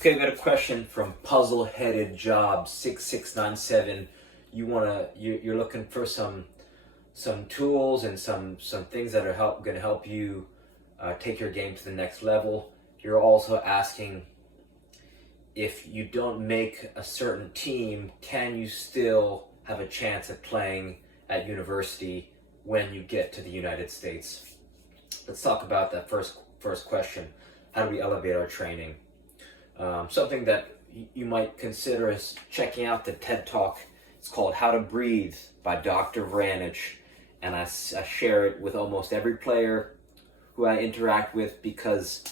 Okay, we got a question from Puzzle-Headed Job 6697. You're looking for some tools and some things that are going to help you take your game to the next level. You're also asking, if you don't make a certain team, can you still have a chance at playing at university when you get to the United States? Let's talk about that first question. How do we elevate our training? Something that you might consider is checking out the TED Talk. It's called How to Breathe by Dr. Vranich, and I share it with almost every player who I interact with because,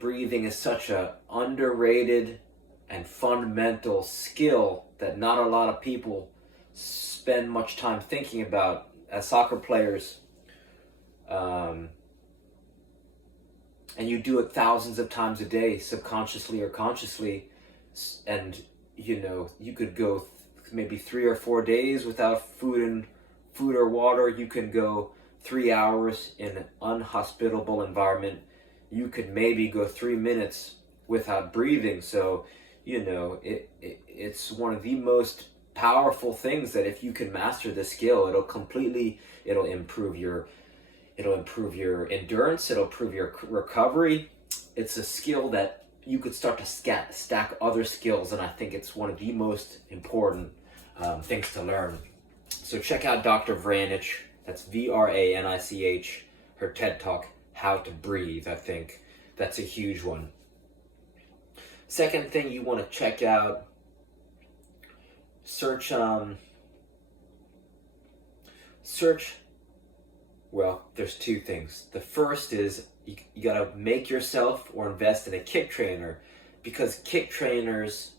breathing is such a underrated and fundamental skill that not a lot of people spend much time thinking about as soccer players. And you do it thousands of times a day, subconsciously or consciously, and you could go maybe 3 or 4 days without food or water. You can go 3 hours in an unhospitable environment. You could maybe go 3 minutes without breathing. So it's one of the most powerful things that if you can master the skill, it'll improve your endurance, it'll improve your recovery. It's a skill that you could start to stack other skills, and I think it's one of the most important things to learn. So check out Dr. Vranich, that's Vranich, her TED Talk, How to Breathe. I think that's a huge one. Second thing you want to check out, well, there's two things. The first is you gotta make yourself or invest in a kick trainer, because kick trainers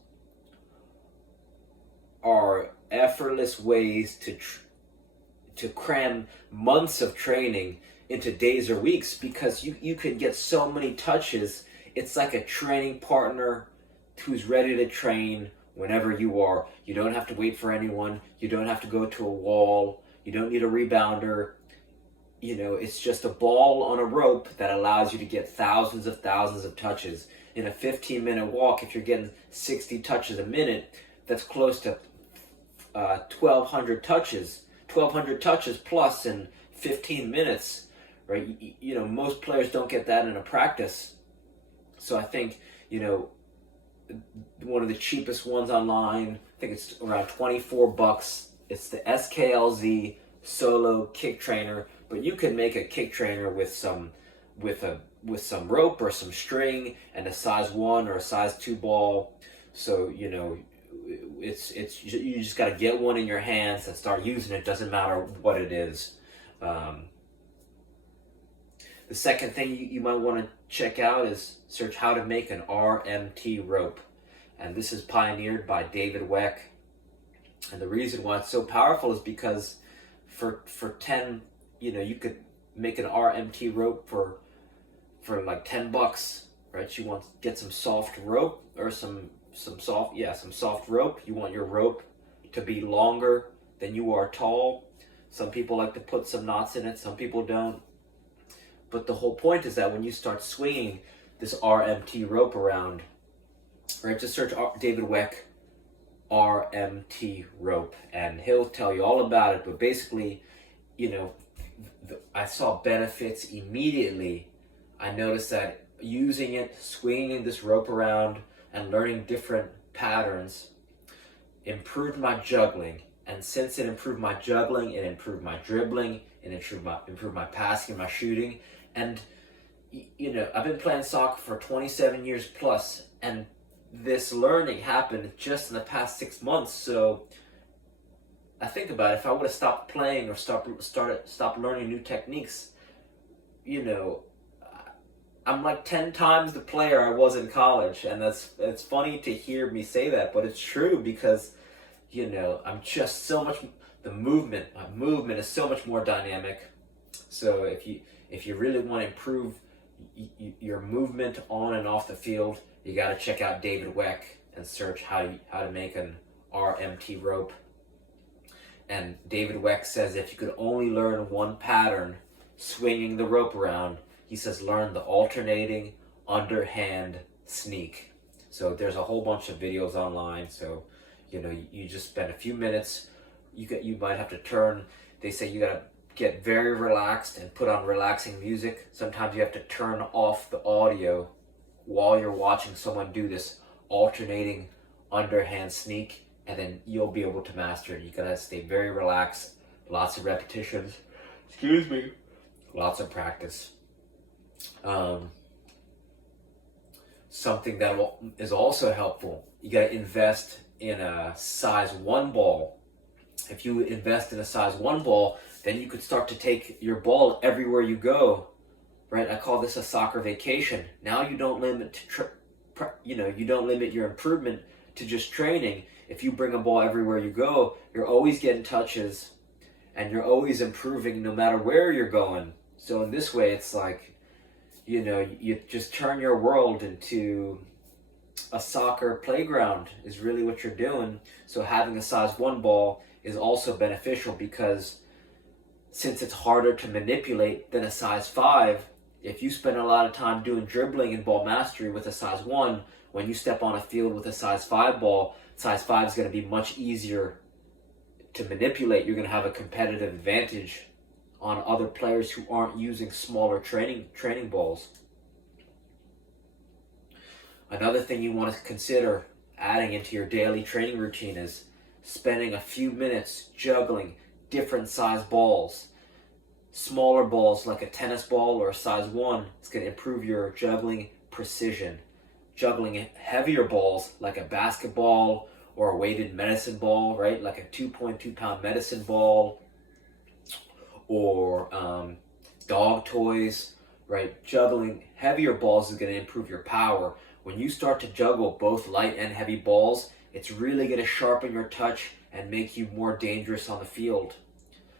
are effortless ways to cram months of training into days or weeks, because you can get so many touches. It's like a training partner who's ready to train whenever you are. You don't have to wait for anyone. You don't have to go to a wall. You don't need a rebounder. It's just a ball on a rope that allows you to get thousands of touches. In a 15-minute walk, if you're getting 60 touches a minute, that's close to 1,200 touches. 1,200 touches plus in 15 minutes, right? Most players don't get that in a practice. So I think, one of the cheapest ones online, I think it's around $24. It's the SKLZ Solo Kick Trainer. But you can make a kick trainer with some rope or some string and a size 1 or a size 2 ball. So it's you just got to get one in your hands and start using it. Doesn't matter what it is. The second thing you might want to check out is search how to make an RMT rope, and this is pioneered by David Weck. And the reason why it's so powerful is because for 10. You could make an RMT rope for like $10, right? You want to get some soft rope or some soft rope. You want your rope to be longer than you are tall. Some people like to put some knots in it, some people don't. But the whole point is that when you start swinging this RMT rope around, right? Just search David Weck RMT rope, and he'll tell you all about it. But basically, I saw benefits immediately. I noticed that using it, swinging this rope around and learning different patterns improved my juggling. And since it improved my juggling, it improved my dribbling, it improved my passing, my shooting. And I've been playing soccer for 27 years plus, and this learning happened just in the past 6 months. So I think about it, if I would have stopped playing or stopped learning new techniques, I'm like 10 times the player I was in college. And it's funny to hear me say that, but it's true, because I'm just so much, my movement is so much more dynamic. So if you really want to improve your movement on and off the field, you got to check out David Weck and search how to make an RMT rope. And David Weck says if you could only learn one pattern swinging the rope around, he says learn the alternating underhand sneak. So there's a whole bunch of videos online. So, you just spend a few minutes. You might have to turn. They say you gotta get very relaxed and put on relaxing music. Sometimes you have to turn off the audio while you're watching someone do this alternating underhand sneak, and then you'll be able to master it. You gotta stay very relaxed, lots of repetitions. Excuse me. Lots of practice. Something that is also helpful, you gotta invest in a size 1 ball. If you invest in a size 1 ball, then you could start to take your ball everywhere you go, right? I call this a soccer vacation. Now you don't limit you don't limit your improvement to just training. If you bring a ball everywhere you go, you're always getting touches, and you're always improving no matter where you're going. So in this way, it's like, you just turn your world into a soccer playground is really what you're doing. So having a size 1 ball is also beneficial, because since it's harder to manipulate than a size 5, if you spend a lot of time doing dribbling and ball mastery with a size 1, when you step on a field with a size 5 ball, size 5 is going to be much easier to manipulate. You're going to have a competitive advantage on other players who aren't using smaller training balls. Another thing you want to consider adding into your daily training routine is spending a few minutes juggling different size balls. Smaller balls like a tennis ball or a size 1 is going to improve your juggling precision. Juggling heavier balls like a basketball or a weighted medicine ball, right? Like a 2.2 pound medicine ball, or dog toys, right? Juggling heavier balls is going to improve your power. When you start to juggle both light and heavy balls, it's really going to sharpen your touch and make you more dangerous on the field.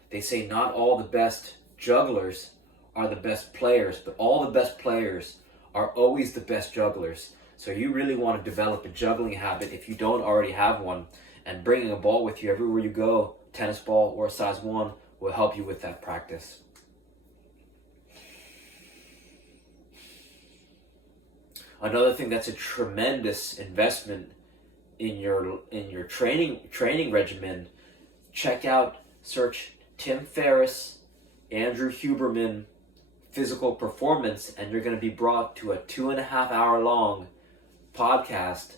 They say not all the best jugglers are the best players, but all the best players are always the best jugglers. So you really want to develop a juggling habit if you don't already have one, and bringing a ball with you everywhere you go, tennis ball or a size 1, will help you with that practice. Another thing that's a tremendous investment in your training regimen, search Tim Ferriss, Andrew Huberman, physical performance, and you're going to be brought to a 2.5 hour long podcast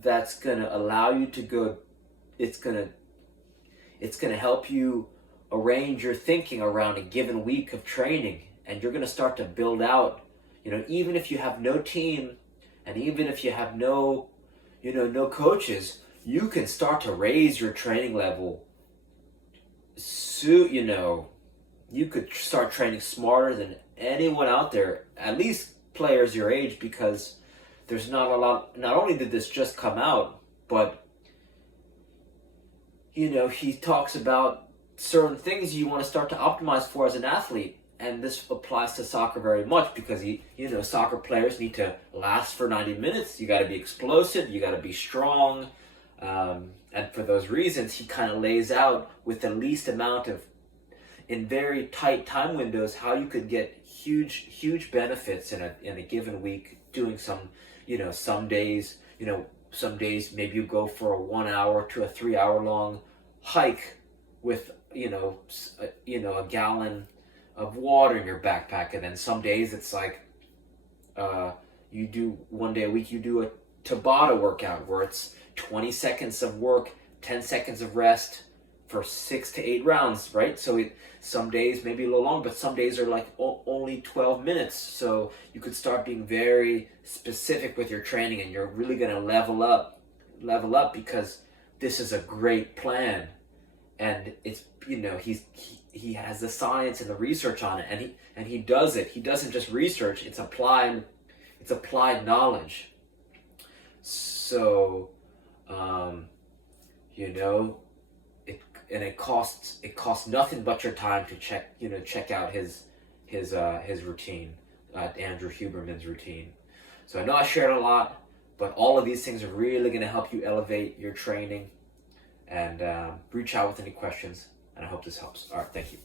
that's going to allow you to go. It's going to help you arrange your thinking around a given week of training, and you're going to start to build out, even if you have no team, and even if you have no coaches, you can start to raise your training level. So, you could start training smarter than anyone out there, at least players your age, because there's not a lot. Not only did this just come out, but he talks about certain things you want to start to optimize for as an athlete. And this applies to soccer very much, because soccer players need to last for 90 minutes. You got to be explosive. You got to be strong. And for those reasons, he kind of lays out with the least amount of, in very tight time windows, how you could get huge benefits in a given week doing some days maybe you go for a 1 hour to a 3 hour long hike with a gallon of water in your backpack, and then some days it's like you do 1 day a week, you do a Tabata workout where it's 20 seconds of work, 10 seconds of rest for 6 to 8 rounds, right? So some days maybe a little long, but some days are like only 12 minutes. So you could start being very specific with your training, and you're really going to level up because this is a great plan. And it's, he has the science and the research on it, and he does it. He doesn't just research, it's applied knowledge. So, it costs nothing but your time to check out his routine, Andrew Huberman's routine. So I know I shared a lot, but all of these things are really going to help you elevate your training. And reach out with any questions, and I hope this helps. All right, thank you.